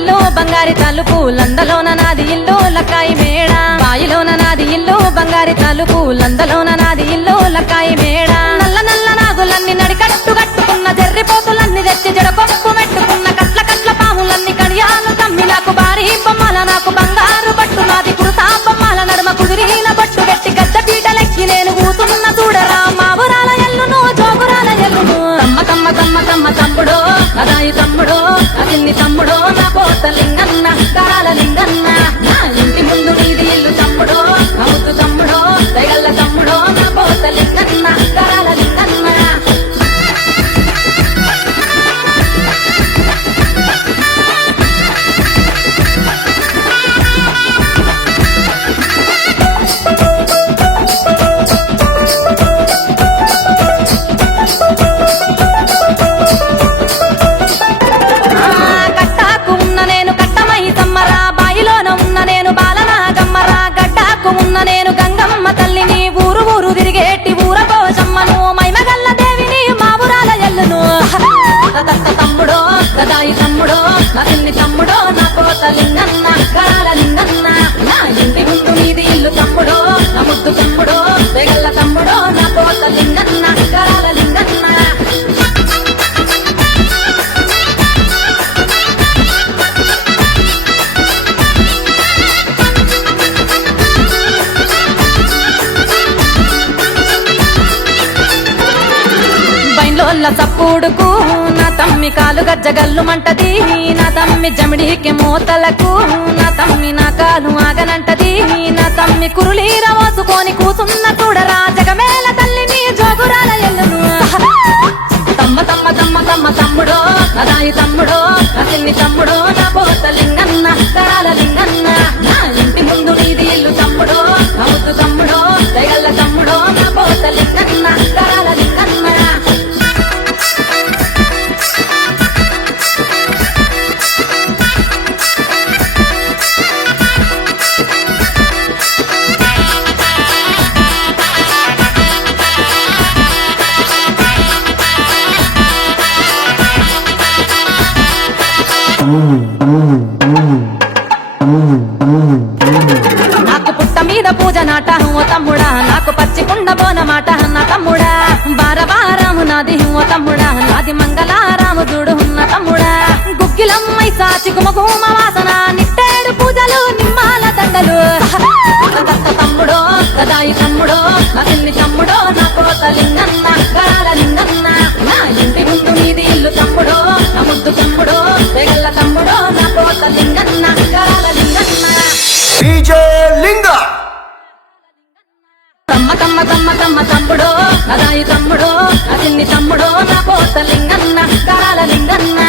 ఇల్లు బంగారి తలుపు లందలోన నాది ఇల్లు లక్కాయి మేడ బాయిలోన నాది ఇల్లు బంగారి తలుపు లందలోన నాది ఇల్లు లక్కాయి మేడ నల్ల నల్ల నాగులన్నీ నడికట్టు కట్టుకున్న జర్రిపోతులన్నీ తెచ్చి జడకొప్పు మెట్టుకున్న కట్ల కట్ల పాములన్నీ కడియాలు తమ్మి నాకు భారీ బొమ్మల నాకు బంగారు పట్టు నాది కురుతా బొమ్మల నడుమ కుదిరిన పట్టు పెట్టి గద్ద పీటలెక్కి నేను కూతున్న చూడరా మావురాల ఎల్లును జోగురాల ఎల్లును తమ్మ తమ్మ తమ్మ తమ్మ తమ్ముడో అదాయి తమ్ముడో అదిన్ని తమ్ముడో నా పోత లింగన్న కరాల లింగన్న నా ఇంటి ముందు నీది ఇల్లు తమ్ముడో అవుతు తమ్ముడో దయగల్ల తమ్ముడో నా పోత లింగన్న కరాల లింగన్న నేను గంగమ్మ తల్లిని ఊరు ఊరు తిరిగేటి ఊరపోసమ్మను మైమగల్ల దేవిని మావురాల ఎల్లును తమ్ముడో కదాయి తమ్ముడో అదిన్ని తమ్ముడో నా కోత లింగన్న కరాల లింగన్న నా ఇంటి ముందు నీది ఇల్లు తమ్ముడో నా ముద్దు తమ్ముడో తెగల్ల తమ్ముడో నా కోత లింగన్న కరాల లింగన్న చప్పుడుకు నా తమ్మి కాలు గజ్జగల్లు మంటది నా తమ్మి జమిడికి మోతలకు నా తమ్మి నా కాలు ఆగనంటది నా తమ్మి కురులీర మోసుకొని కూసున్న చూడరా జగమేల తల్లిని జోగురాల ఎల్లును తమ్మ తమ్మ తమ్మ తమ్మ తమ్ముడో అదాయి తమ్ముడో అతిన్ని తమ్ముడో నా పోత లింగన్న కరాల లింగన్న నా ఇంటి ముందు నీది ఇల్లు తమ్ముడో అవుతు తమ్ముడో దయగల్ల తమ్ముడో నా పోత లింగన్న కరాల లింగన్న నాకు పుట్ట మీద పూజ నాట ఓ తమ్ముడా నాకు పచ్చి కుండ బోనమాట నా తమ్ముడా బారవారాము నాది ఓ తమ్ముడా నాది మంగళారాము చూడు ఉన్న తమ్ముడా గుగ్గిలమ్మై సాచి గుమగుమ వాసన నిట్టేడు పూజలు నిమ్మాల దండలు తమ్ముడో కదాయి తమ్ముడో అదిన్ని తమ్ముడో నా కోత లింగన్న కరాల లింగన్న నా ఇంటి ముందు నీది ఇల్లు తమ్ముడో నా ముద్దు తమ్ముడో తెగల్ల తమ్ముడో నా కోత లింగన్న కరాల లింగన్న తమ్మ తమ్మ తమ్మ తమ్మ తమ్ముడో అదాయి తమ్ముడో అదిన్ని తమ్ముడో నా పోత లింగన్న కరాల లింగన్న